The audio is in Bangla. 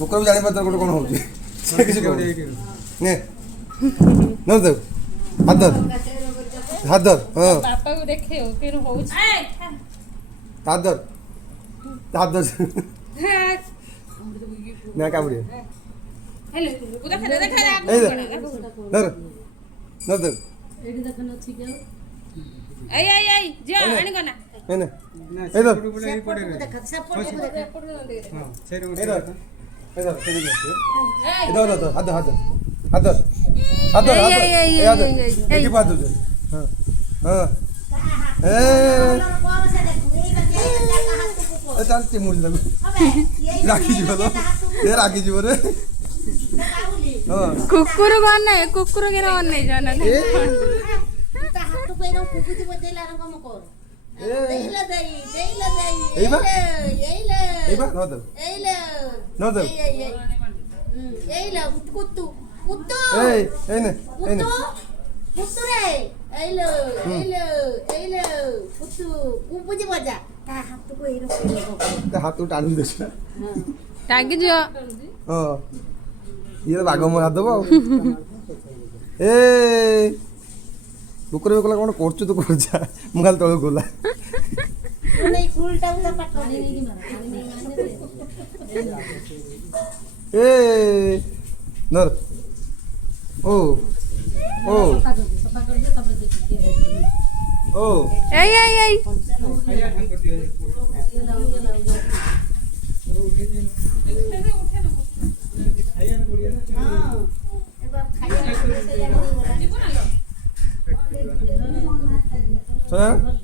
ଲୋକ ବି ଜାଣିପାରୁଥିବ ଗୋଟେ କ'ଣ ହେଉଛି ସେ କିଛି ନେ ନଉ ଦେବ ହାତ ଧର ହାତ ଧର ହଁ ବାପାକୁ ଦେଖେଇବ କେନ ହଉଛି ହାତ ଧର ହାତ ଧର ନା କାମୁଡ଼ିବ ହେଲେ ଦେଖା ଦେଖା এই ধর ধর ধর ধর ଏଇଠି ଦେଖ ଅଛି କି ଆଉ ଏଇ ଝିଅ ଆଣିକ ନା এই নে এই ধর ଦେଖ ସେପଟକୁ ଦେଖ এই ধর এই ধর এই ধর ধর ধর হাত ধর হাত ধর হাত ধর হাত ধর এই হাত ধর এই কি পাত দে হ্যাঁ হ্যাঁ এ চান্তি মুড়ি লাগু রাখি দিব তো এ রাখি দিব রে হ্যাঁ କୁକୁର ବନେ କୁକୁର କେନ ବନେ ଜାନା ତା ହାତକୁ ଏଇନା କୁକୁତି ବଜେଇଲା ରକମ କର ଦେଇଲା ଦେଇ এইবা এইলা এইবা ন ধর এইলা ন ধর এইলা কুতু কুতু এই নে এই নে কুতু রে এইলা কুতু কুপুজি বজা তা হাতକୁ ଏଇନା ତା ହାତକୁ ଟାଣି ଦେଛି ନା ଟାଗି ଝିଅ ହଁ ଇଏ ବାଘ ମୋ ହାତ ଦେବ ଆଉ ଏ କୁକୁର ବି କଲା କ'ଣ କରୁଛୁ ତୁ କରୁଛା ମୁଁ ଖାଲି ତଳକୁ ଗଲା ଏଇ ଫୁଲଟା ଉତା ପାଟ ନେଇକି ମାର ଏ ନର ଓ ଓ ସଫା କରିଦିଅ ତାପରେ ଦେଖିକି ଓ ଏଇ ଶୁଣ